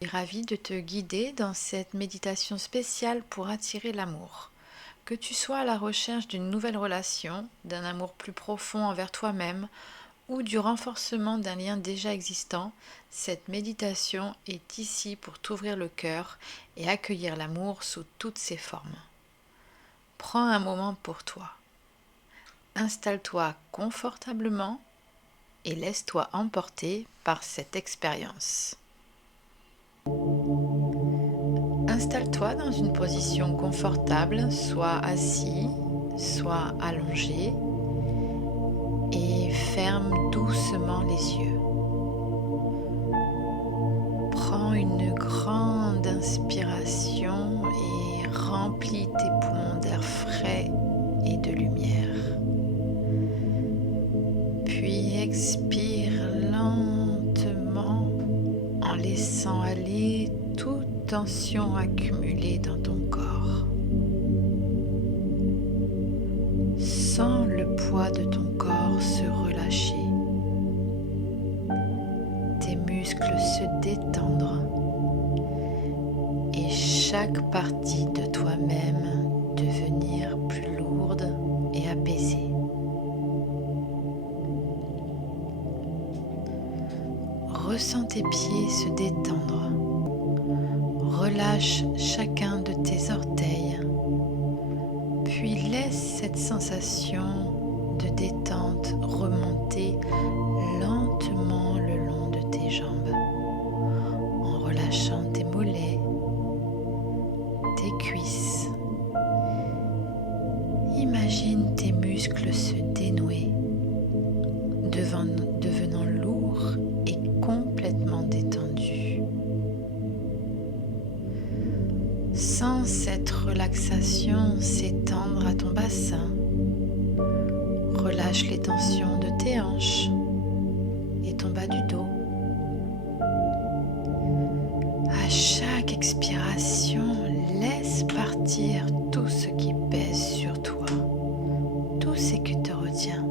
Je suis ravie de te guider dans cette méditation spéciale pour attirer l'amour. Que tu sois à la recherche d'une nouvelle relation, d'un amour plus profond envers toi-même ou du renforcement d'un lien déjà existant, cette méditation est ici pour t'ouvrir le cœur et accueillir l'amour sous toutes ses formes. Prends un moment pour toi. Installe-toi confortablement et laisse-toi emporter par cette expérience. Installe-toi dans une position confortable, soit assis, soit allongé, et ferme doucement les yeux. Prends une grande inspiration et remplis tes poumons d'air frais et de lumière. Puis expire lentement en laissant aller toute tension accumulée dans ton corps. Sens le poids de ton corps se relâcher, tes muscles se détendre et chaque partie de toi-même devenir plus lourde et apaisée. Ressens tes pieds se détendre. Relâche chacun de tes orteils, puis laisse cette sensation de détente remonter lentement le long de tes jambes, en relâchant tes mollets, tes cuisses. Imagine tes muscles se dénouer, devenant lourds et complètement détendus. Sens cette relaxation s'étendre à ton bassin. Relâche les tensions de tes hanches et ton bas du dos. À chaque expiration, laisse partir tout ce qui pèse sur toi, tout ce qui te retient.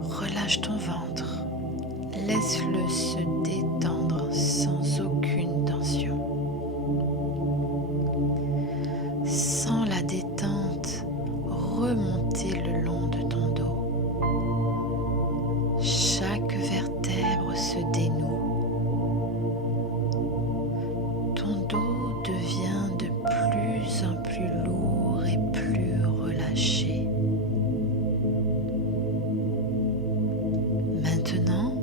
Relâche ton ventre, laisse-le se détendre sans aucune tension. Sens la détente remonter le long de ton dos. Chaque vertèbre se dénoue. Ton dos devient de plus en plus lourd et plus relâché. Maintenant,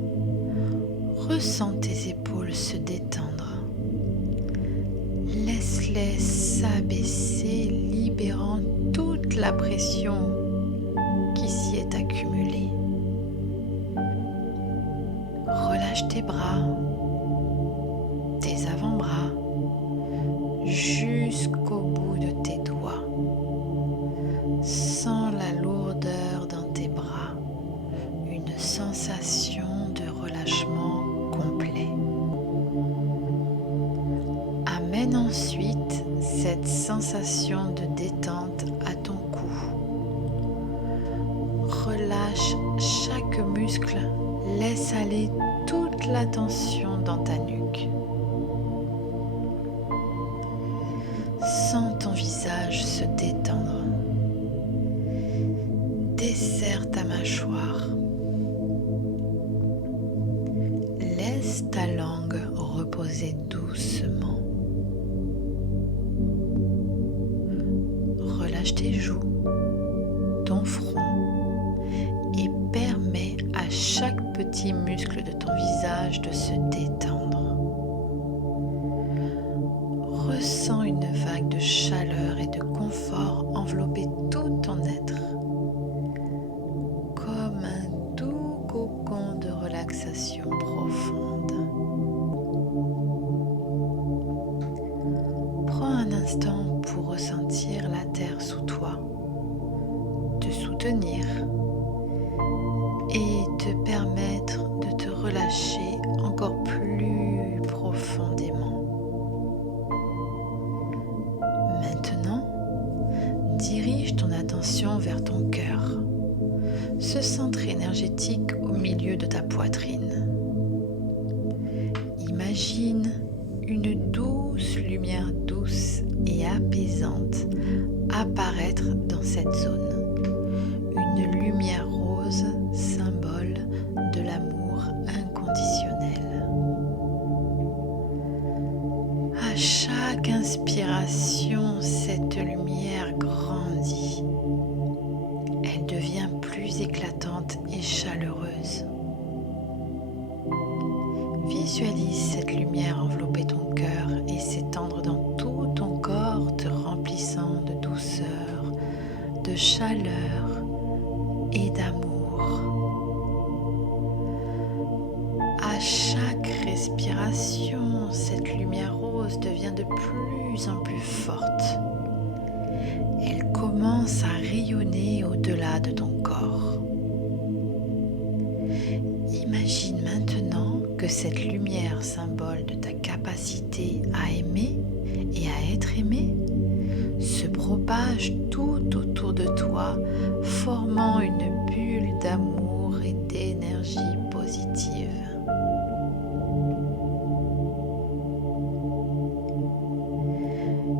ressens tes épaules se détendre. Laisse-les s'abaisser, libérant toute la pression qui s'y est accumulée. Relâche tes bras, tes avant-bras, jusqu'au bout de tes doigts. Sens la lourdeur dans tes bras, une sensation de relâchement complet. Amène ensuite cette sensation de détente à ton cou. Relâche chaque muscle, laisse aller toute la tension dans ta nuque. Sens ton visage se détendre. Desserre ta mâchoire. Laisse ta langue reposer doucement. Relâche tes joues, ton front et permets à chaque petit muscle de ton visage de se détendre. Ressens une vague de chaleur et de confort envelopper tout ton être, comme un doux cocon de relaxation profonde. Prends un instant pour ressentir la terre sous toi, te soutenir et te permettre de te relâcher encore plus profondément. Maintenant, dirige ton attention Imagine une douce lumière douce et apaisante apparaître dans cette zone. Une lumière rose, symbole de l'amour inconditionnel. À chaque inspiration, cette lumière grandit. Elle devient plus éclatante et chaleureuse. Visualise cette lumière envelopper ton cœur et s'étendre dans tout ton corps, te remplissant de douceur, de chaleur et d'amour. À chaque respiration, cette lumière rose devient de plus en plus forte. Elle commence à rayonner au-delà de ton corps. Imagine maintenant que cette lumière, symbole de ta capacité à aimer et à être aimé, se propage tout autour de toi, formant une bulle d'amour et d'énergie positive.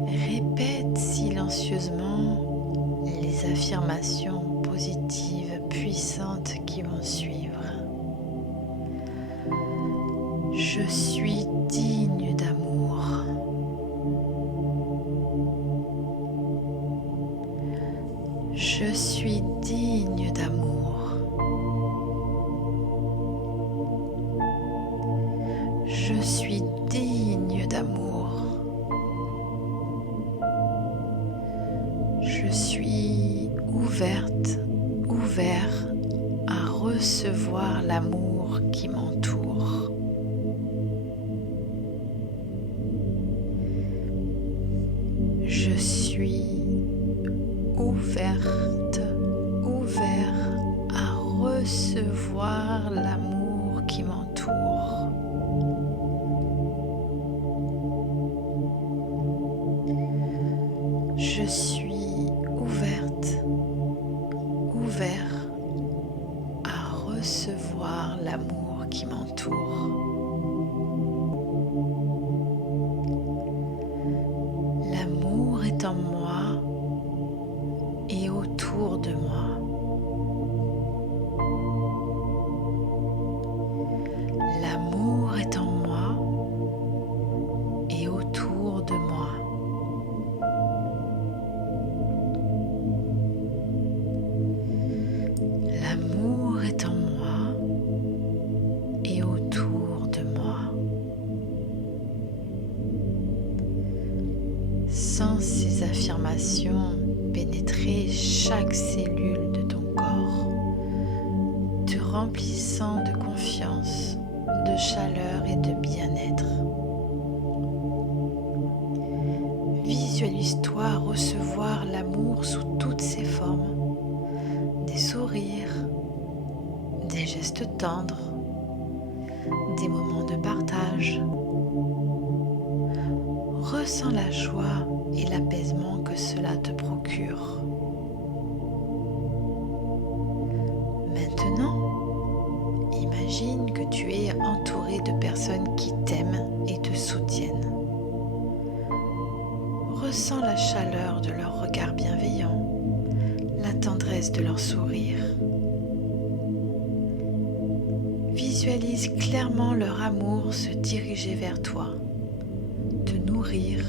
Répète silencieusement les affirmations positives puissantes qui vont suivre. Je suis digne d'amour. Je suis digne d'amour. Je suis digne d'amour. Je suis ouverte, ouvert à recevoir l'amour qui m'entoure. Je suis ouverte, ouvert à recevoir l'amour qui m'entoure. Je suis ouverte, ouvert à recevoir l'amour qui m'entoure. L'amour est en moi et autour de moi. L'amour est en moi et autour de moi. L'amour est en moi et autour de moi. Sens ces affirmations pénétrer chaque cellule de ton corps, te remplissant de confiance, de chaleur et de bien-être. Visualise-toi recevoir l'amour sous toutes ses formes, des sourires, des gestes tendres, des moments de partage. Ressens la joie et l'apaisement que cela te procure. Maintenant, imagine que tu es entouré de personnes qui t'aiment et te soutiennent. Ressens la chaleur de leur regard bienveillant, la tendresse de leur sourire. Visualise clairement leur amour se diriger vers toi, te nourrir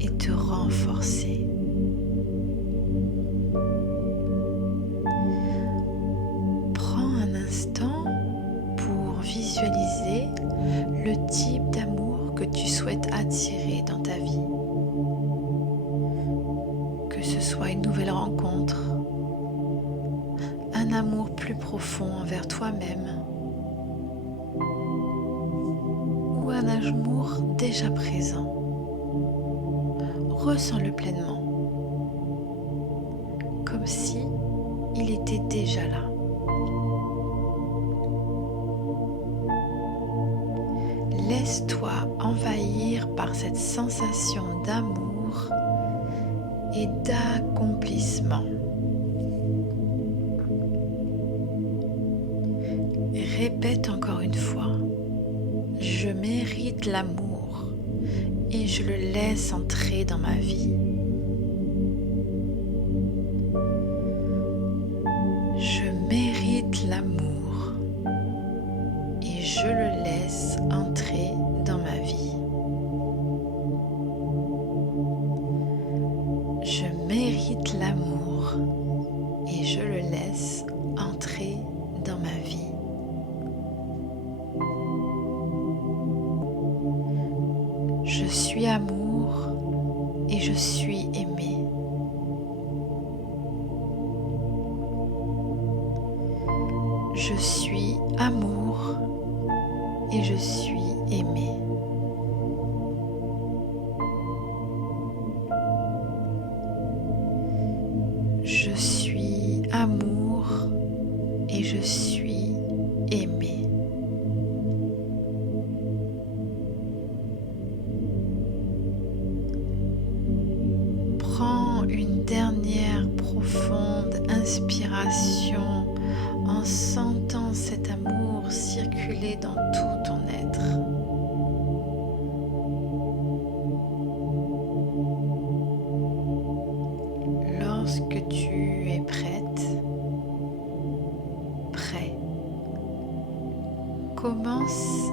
et te renforcer. Prends un instant pour visualiser le type d'amour que tu souhaites attirer dans ta vie. Que ce soit une nouvelle rencontre, un amour plus profond envers toi-même ou un amour déjà présent. Ressens-le pleinement, comme si il était déjà là. Laisse-toi envahir par cette sensation d'amour et d'accomplissement. Répète encore une fois, je Je mérite l'amour et je le laisse entrer dans ma vie. Je mérite l'amour et je le laisse entrer dans ma vie. Je mérite l'amour et je le laisse entrer dans ma vie. Je suis amour et je suis aimé. Je suis amour et je suis aimé. Je suis amour et je suis aimé. Prends une dernière profonde inspiration en sentant cet amour circuler dans tout ton être. Lorsque tu es prête, prêt, commence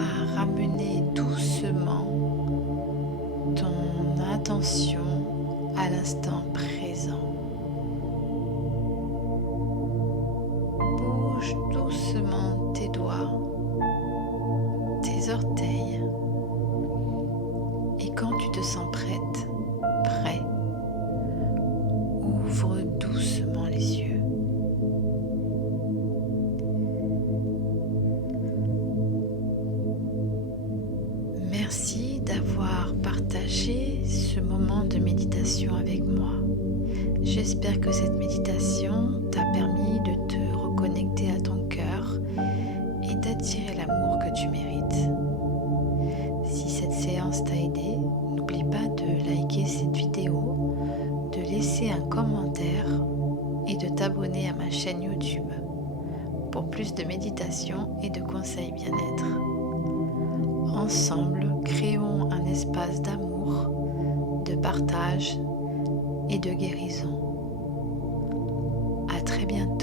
à ramener doucement ton attention à l'instant présent. Bouge doucement tes doigts, tes orteils, et quand tu te sens prête, prêt, ouvre doucement les yeux. Merci d'avoir partagé ce moment de méditation avec moi. J'espère que cette méditation t'a permis de te reconnecter à ton cœur et d'attirer l'amour que tu mérites. Si cette séance t'a aidé, n'oublie pas de liker cette vidéo, de laisser un commentaire et de t'abonner à ma chaîne YouTube pour plus de méditation et de conseils bien-être. Ensemble, créons un espace d'amour, de partage et de guérison. À très bientôt.